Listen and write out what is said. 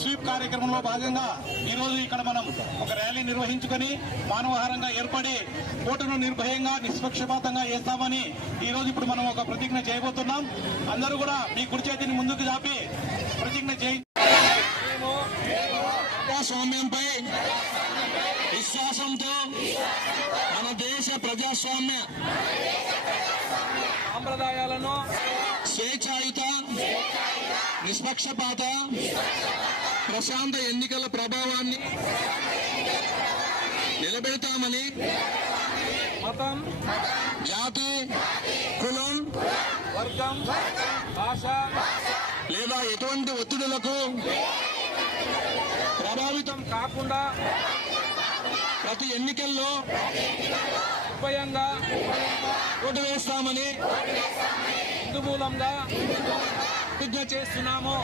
Sweep కార్యక్రమంలో భాగంగా ఈ రోజు ఇక్కడ మనం ఒక ర్యాలీ నిర్వహించుకొని మానవహారంగా ఏర్పడి ఓటును నిర్భయంగా నిష్పక్షపాతంగా వేస్తామని ఈ రోజు ఇప్పుడు మనం ఒక ప్రతిజ్ఞ చేయబోతున్నాం. అందరూ కూడా మీ కుడి చేతిని ముందుకు చాపి ప్రతిజ్ఞ చేయి. ప్రజాస్వామ్యంపై విశ్వాసంతో మన దేశ ప్రజాస్వామ్య సాంప్రదాయాలను స్వేచ్ఛాయుత నిష్పక్షపాత ప్రశాంత ఎన్నికల ప్రభావాన్ని నిలబెడతామని మతం, జాతి, కులం, వర్గం, భాష లేదా ఎటువంటి ఒత్తిడులకు ప్రభావితం కాకుండా ప్రతి ఎన్నికల్లో నిర్భయంగా ఓటు వేస్తామని హిందూ మూలంగా ప్రతిజ్ఞ చేస్తున్నాము.